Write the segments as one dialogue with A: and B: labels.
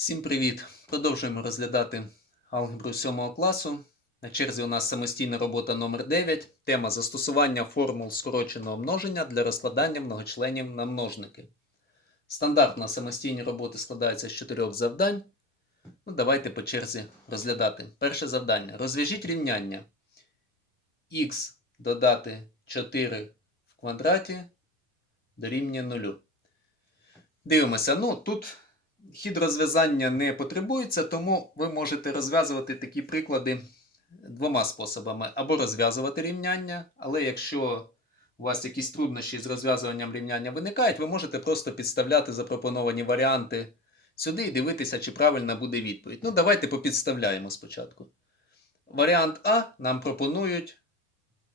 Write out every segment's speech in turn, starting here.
A: Всім привіт! Продовжуємо розглядати алгебру 7 класу. На черзі у нас самостійна робота номер 9 Тема застосування формул скороченого множення для розкладання многочленів на множники. Стандартна самостійні роботи складаються з чотирьох завдань. Ну, давайте по черзі розглядати. Перше завдання. Розв'яжіть рівняння х додати 4 в квадраті дорівнює 0. Дивимося. Ну, тут хід розв'язання не потребується, тому ви можете розв'язувати такі приклади двома способами: або розв'язувати рівняння, але якщо у вас якісь труднощі з розв'язуванням рівняння виникають, ви можете просто підставляти запропоновані варіанти сюди і дивитися, чи правильна буде відповідь. Ну, давайте попідставляємо спочатку. Варіант А нам пропонують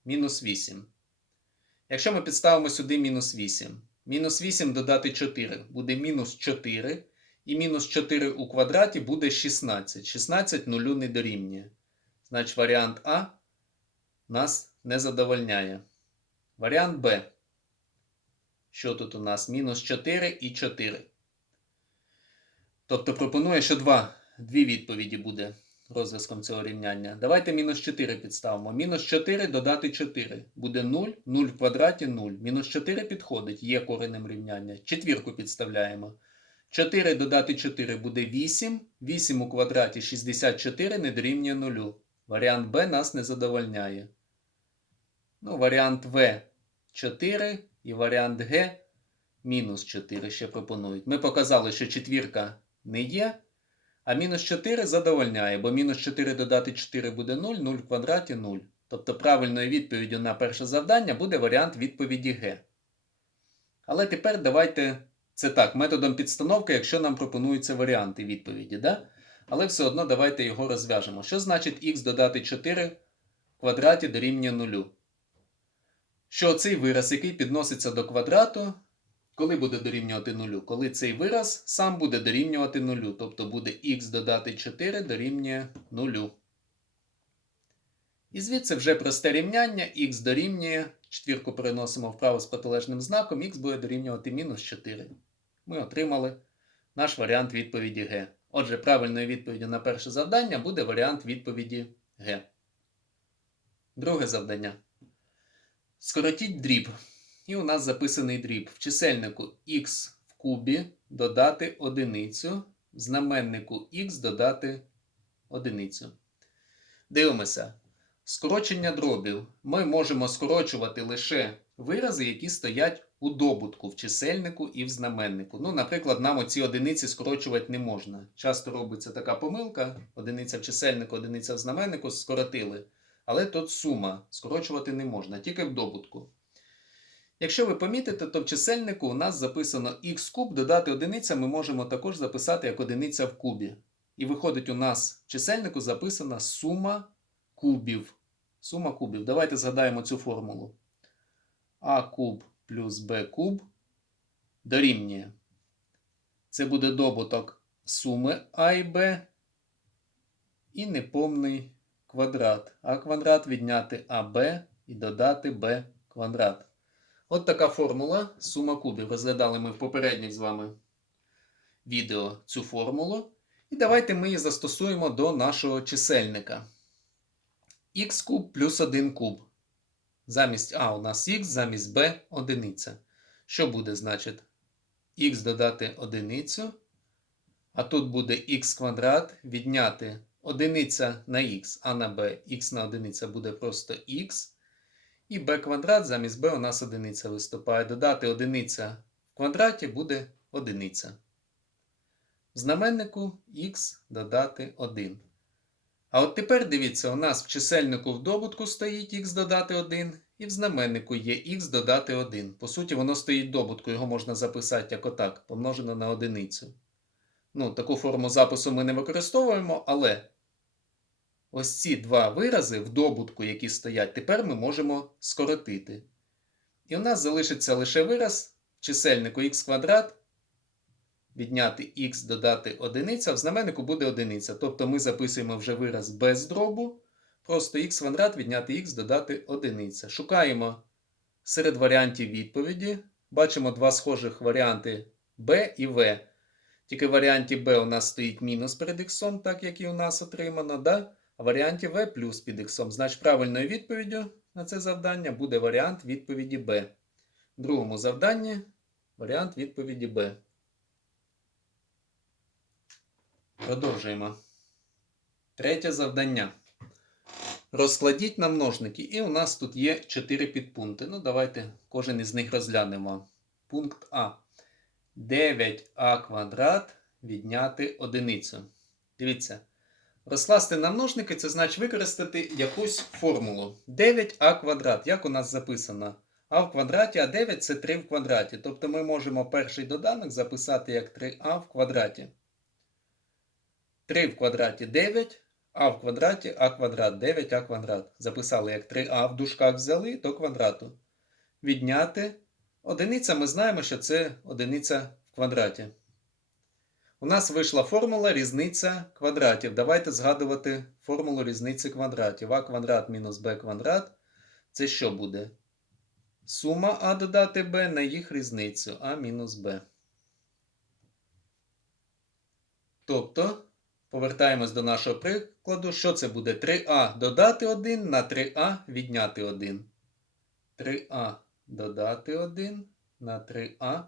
A: мінус 8. Якщо ми підставимо сюди мінус 8, мінус 8 додати 4 буде мінус 4. І мінус 4 у квадраті буде 16. 16 нулю не дорівнює. Значить, варіант А нас не задовольняє. Варіант Б. Що тут у нас? Мінус 4 і 4. Тобто пропонує, що два, дві відповіді буде розв'язком цього рівняння. Давайте мінус 4 підставимо. Мінус 4 додати 4. Буде 0, 0 в квадраті 0. Мінус 4 підходить, є коренем рівняння. Четвірку підставляємо. 4 додати 4 буде 8. 8 у квадраті 64 не дорівнює 0. Варіант Б нас не задовольняє. Ну, Варіант В 4 і варіант Г мінус 4 ще пропонують. Ми показали, що четвірка не є. А мінус 4 задовольняє, бо мінус 4 додати 4 буде 0, 0 в квадраті 0. Тобто правильною відповіддю на перше завдання буде варіант відповіді Г. Але тепер давайте. Це так, методом підстановки, якщо нам пропонуються варіанти відповіді. Да? Але все одно давайте його розв'яжемо. Що значить х додати 4 в квадраті дорівнює 0? Що цей вираз, який підноситься до квадрату, коли буде дорівнювати 0? Коли цей вираз сам буде дорівнювати 0. Тобто буде х додати 4 дорівнює 0. І звідси вже просте рівняння х дорівнює, четвірку переносимо вправо з протилежним знаком, х буде дорівнювати мінус 4. Ми отримали наш варіант відповіді Г. Отже, правильною відповіддю на перше завдання буде варіант відповіді Г. Друге завдання. Скоротіть дріб. І у нас записаний дріб. В чисельнику х в кубі додати одиницю, в знаменнику х додати одиницю. Дивимося. Скорочення дробів. Ми можемо скорочувати лише вирази, які стоять у добутку в чисельнику і в знаменнику. Ну, наприклад, нам оці одиниці скорочувати не можна. Часто робиться така помилка: одиниця в чисельнику, одиниця в знаменнику скоротили. Але тут сума скорочувати не можна, тільки в добутку. Якщо ви помітите, то в чисельнику у нас записано х куб, додати одиниця ми можемо також записати як одиниця в кубі. І виходить, у нас в чисельнику записана сума кубів. Сума кубів. Давайте згадаємо цю формулу. А куб плюс Б куб дорівнює. Це буде добуток суми А і Б і неповний квадрат. А квадрат відняти АБ і додати Б квадрат. От така формула сума кубів. Розглядали ми в попередніх з вами відео цю формулу. І давайте ми її застосуємо до нашого чисельника. х куб плюс 1 куб. Замість А у нас х, замість Б одиниця. Що буде, значить? х додати одиницю. А тут буде х квадрат відняти одиниця на х, а на b х на одиниця буде просто х. І b квадрат замість b у нас одиниця виступає. Додати одиниця в квадраті буде одиниця. В знаменнику х додати 1. А от тепер дивіться, у нас в чисельнику в добутку стоїть х додати 1, і в знаменнику є х додати 1. По суті, воно стоїть добутку, його можна записати як отак, помножено на одиницю. Ну, таку форму запису ми не використовуємо, але ось ці два вирази в добутку, які стоять, тепер ми можемо скоротити. І у нас залишиться лише вираз чисельнику х квадрат відняти х додати одиниця, в знаменнику буде одиниця. Тобто ми записуємо вже вираз без дробу. Просто х квадрат відняти х додати одиниця. Шукаємо серед варіантів відповіді. Бачимо два схожих варіанти b і v. Тільки в варіанті b у нас стоїть мінус перед х, так як і у нас отримано, да? а в варіанті v плюс під х. Значить, правильною відповіддю на це завдання буде варіант відповіді b. В другому завданні варіант відповіді b. Продовжуємо. Третє завдання. Розкладіть на множники. І у нас тут є 4 підпункти. Ну, давайте кожен із них розглянемо. Пункт А. 9а квадрат відняти одиницю. Дивіться. Розкласти на множники це значить використати якусь формулу. 9а квадрат, як у нас записано. А в квадраті, а 9 це 3 в квадраті. Тобто ми можемо перший доданок записати як 3а в квадраті. 3 в квадраті 9, а в квадраті а квадрат 9а квадрат. Записали як 3а в дужках взяли до квадрату. Відняти. Одиниця ми знаємо, що це одиниця в квадраті. У нас вийшла формула різниця квадратів. Давайте згадувати формулу різниці квадратів. а квадрат мінус b квадрат. Це що буде? Сума а додати b на їх різницю а мінус b. Тобто. Повертаємось до нашого прикладу. Що це буде? 3а додати 1 на 3а відняти 1. 3а додати 1 на 3а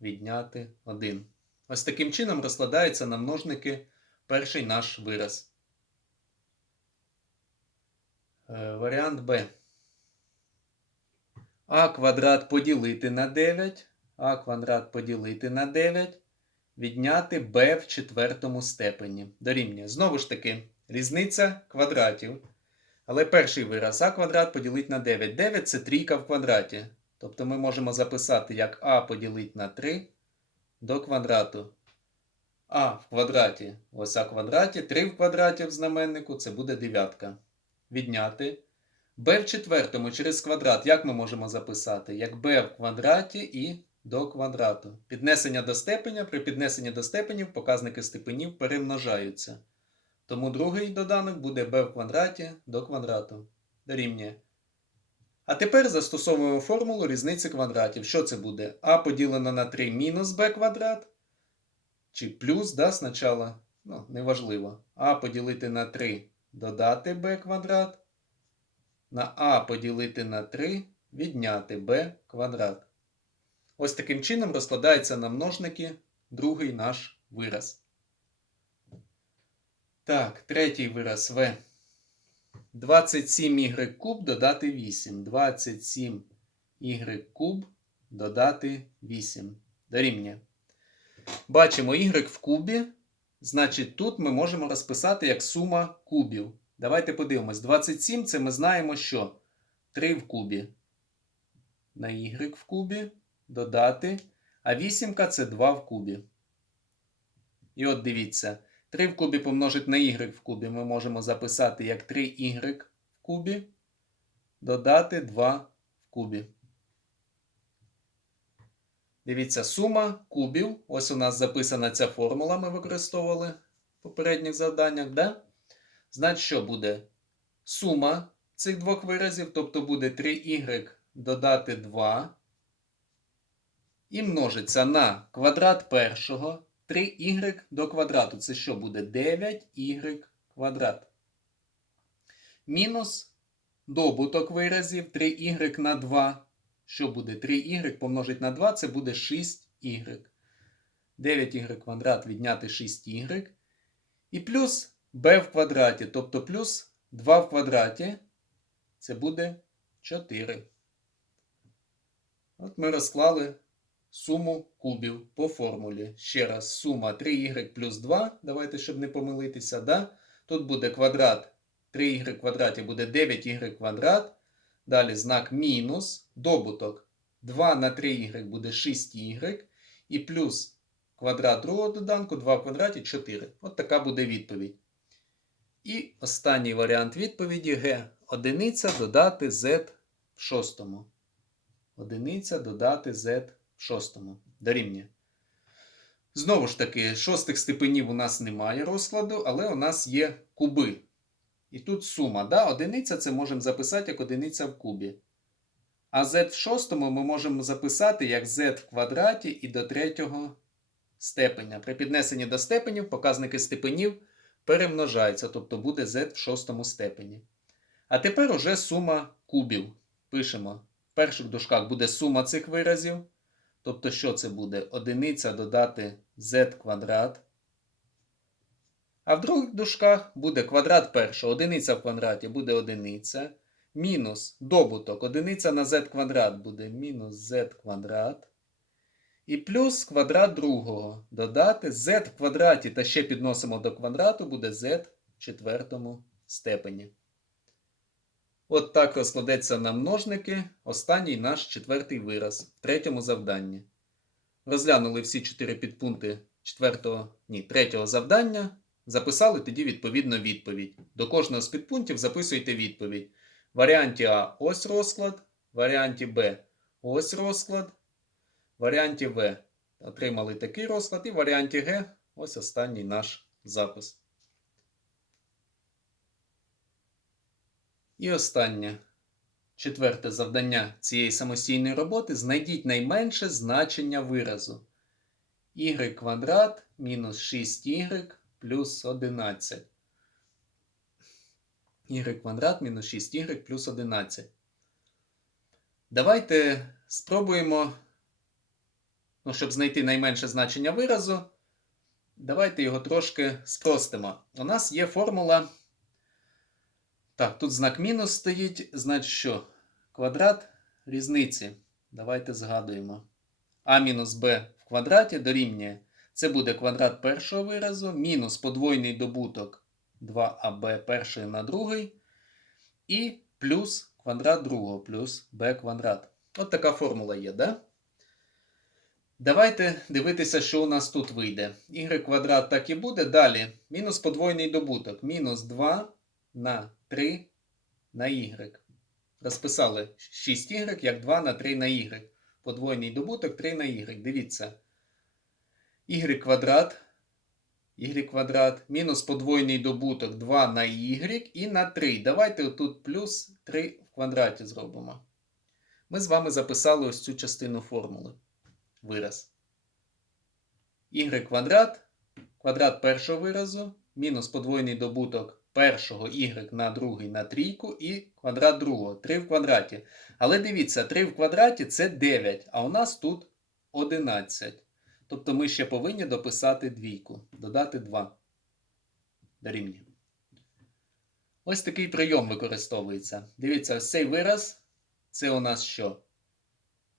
A: відняти 1. Ось таким чином розкладається на множники перший наш вираз. Е, варіант Б. А квадрат поділити на 9. А квадрат поділити на 9 відняти b в четвертому степені. Дорівнює. Знову ж таки, різниця квадратів. Але перший вираз а квадрат поділить на 9. 9 це трійка в квадраті. Тобто ми можемо записати як а поділить на 3 до квадрату. А в квадраті, ось а квадраті, 3 в квадраті в знаменнику це буде дев'ятка. Відняти. b в четвертому через квадрат. Як ми можемо записати? Як b в квадраті і до квадрату. Піднесення до степеня. При піднесенні до степенів показники степенів перемножаються. Тому другий доданок буде b в квадраті до квадрату. Дорівнює. А тепер застосовуємо формулу різниці квадратів. Що це буде? а поділено на 3 мінус b квадрат. Чи плюс, да, спочатку? Ну, неважливо. а поділити на 3 додати b квадрат. На а поділити на 3 відняти b квадрат. Ось таким чином розкладається на множники другий наш вираз. Так, третій вираз В. 27y куб додати 8. 27y куб додати 8. Дорівнює. Бачимо y в кубі. Значить, тут ми можемо розписати як сума кубів. Давайте подивимось. 27 це ми знаємо, що 3 в кубі. На y в кубі додати. А вісімка це 2 в кубі. І от дивіться. 3 в кубі помножити на y в кубі ми можемо записати як 3y в кубі. Додати 2 в кубі. Дивіться, сума кубів. Ось у нас записана ця формула, ми використовували в попередніх завданнях. Да? Значить, що буде? Сума цих двох виразів, тобто буде 3y додати 2 і множиться на квадрат першого 3y до квадрату. Це що буде 9y квадрат. Мінус добуток виразів 3y на 2. Що буде 3y помножить на 2, це буде 6y. 9y квадрат відняти 6y. І плюс b в квадраті, тобто плюс 2 в квадраті. Це буде 4. От ми розклали суму кубів по формулі. Ще раз, сума 3y плюс 2. Давайте, щоб не помилитися. да? Тут буде квадрат 3y квадраті буде 9y квадрат. Далі знак мінус, добуток 2 на 3y буде 6y. І плюс квадрат другого доданку 2 в квадраті 4. От така буде відповідь. І останній варіант відповіді Г. Одиниця додати z в шостому. Одиниця додати z шостому. Дорівнює. Знову ж таки, шостих степенів у нас немає розкладу, але у нас є куби. І тут сума. Да? Одиниця це можемо записати як одиниця в кубі. А z в шостому ми можемо записати як z в квадраті і до третього степеня. При піднесенні до степенів показники степенів перемножаються, тобто буде z в шостому степені. А тепер уже сума кубів. Пишемо. В перших дужках буде сума цих виразів. Тобто, що це буде? Одиниця додати z квадрат. А в других дужках буде квадрат першого. Одиниця в квадраті буде одиниця. Мінус добуток. Одиниця на z квадрат буде мінус z квадрат. І плюс квадрат другого. Додати z в квадраті та ще підносимо до квадрату буде z в четвертому степені. От так розкладеться на множники останній наш четвертий вираз в третьому завданні. Розглянули всі чотири підпункти четвертого, ні, третього завдання. Записали тоді відповідно відповідь. До кожного з підпунктів записуйте відповідь. В варіанті А ось розклад, в варіанті Б ось розклад, в варіанті В отримали такий розклад, і в варіанті Г ось останній наш запис. І останнє. Четверте завдання цієї самостійної роботи знайдіть найменше значення виразу. y квадрат мінус 6y плюс 11. y квадрат мінус 6y плюс 11. Давайте спробуємо, ну, щоб знайти найменше значення виразу, давайте його трошки спростимо. У нас є формула. Так, тут знак мінус стоїть, значить що? Квадрат різниці. Давайте згадуємо. А мінус b в квадраті дорівнює. Це буде квадрат першого виразу, мінус подвойний добуток 2аб перший на другий. І плюс квадрат другого, плюс b квадрат. От така формула є, да? Давайте дивитися, що у нас тут вийде. y квадрат так і буде. Далі мінус подвойний добуток. Мінус 2 на 3 на y. Розписали 6y як 2 на 3 на y. Подвойний добуток 3 на y. Дивіться. y квадрат. y квадрат. Мінус подвойний добуток 2 на y і на 3. Давайте отут плюс 3 в квадраті зробимо. Ми з вами записали ось цю частину формули. Вираз. y квадрат. Квадрат першого виразу. Мінус подвойний добуток першого y на другий на трійку і квадрат другого. 3 в квадраті. Але дивіться, 3 в квадраті це 9, а у нас тут 11. Тобто ми ще повинні дописати двійку, додати 2 дорівнює. Ось такий прийом використовується. Дивіться, ось цей вираз це у нас що?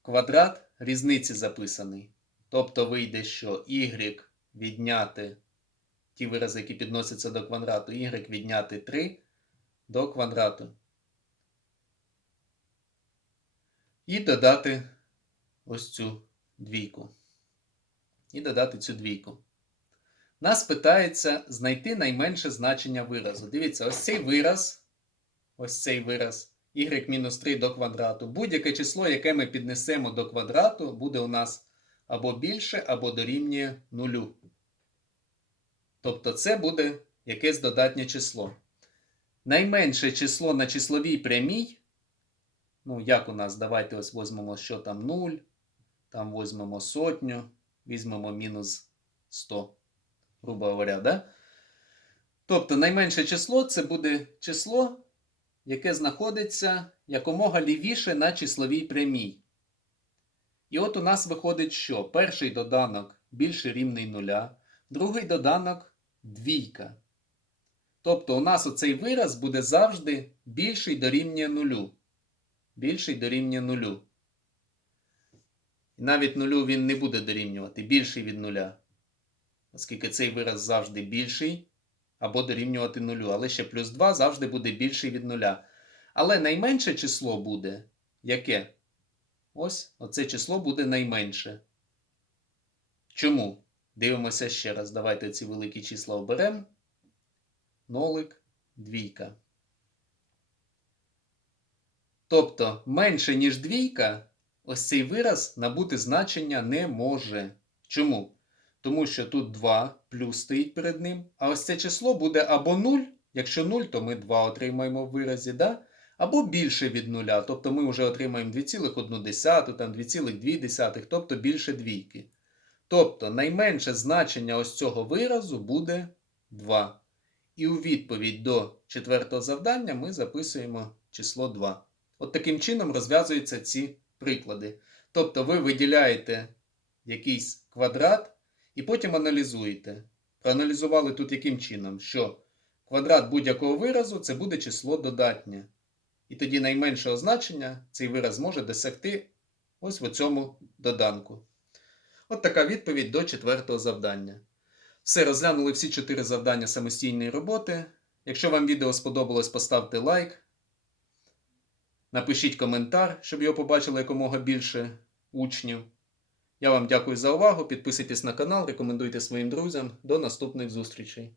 A: Квадрат різниці записаний. Тобто вийде, що y відняти ті вирази, які підносяться до квадрату, y відняти 3 до квадрату. І додати ось цю двійку. І додати цю двійку. Нас питається знайти найменше значення виразу. Дивіться, ось цей вираз, ось цей вираз, y-3 до квадрату. Будь-яке число, яке ми піднесемо до квадрату, буде у нас або більше, або дорівнює нулю. Тобто це буде якесь додатнє число. Найменше число на числовій прямій. Ну, як у нас, давайте ось візьмемо, що там 0, там візьмемо сотню, візьмемо мінус 100, грубо говоря, да? Тобто найменше число це буде число, яке знаходиться якомога лівіше на числовій прямій. І от у нас виходить, що перший доданок більше рівний нуля, другий доданок двійка. Тобто у нас оцей вираз буде завжди більший дорівнює нулю. Більший дорівнює нулю. І навіть нулю він не буде дорівнювати більший від нуля. Оскільки цей вираз завжди більший або дорівнювати нулю. Але ще плюс 2 завжди буде більший від нуля. Але найменше число буде яке? Ось оце число буде найменше. Чому? Дивимося ще раз. Давайте ці великі числа оберемо. Нолик, двійка. Тобто менше, ніж двійка, ось цей вираз набути значення не може. Чому? Тому що тут 2 плюс стоїть перед ним. А ось це число буде або 0. Якщо 0, то ми 2 отримаємо в виразі, да? або більше від 0. Тобто ми вже отримаємо 2,1, там 2,2, тобто більше двійки. Тобто найменше значення ось цього виразу буде 2. І у відповідь до четвертого завдання ми записуємо число 2. От таким чином розв'язуються ці приклади. Тобто ви виділяєте якийсь квадрат і потім аналізуєте. Проаналізували тут яким чином, що квадрат будь-якого виразу це буде число додатнє. І тоді найменшого значення цей вираз може досягти ось в цьому доданку. От така відповідь до четвертого завдання. Все, розглянули всі чотири завдання самостійної роботи. Якщо вам відео сподобалось, поставте лайк. Напишіть коментар, щоб його побачило якомога більше учнів. Я вам дякую за увагу. Підписуйтесь на канал, рекомендуйте своїм друзям. До наступних зустрічей!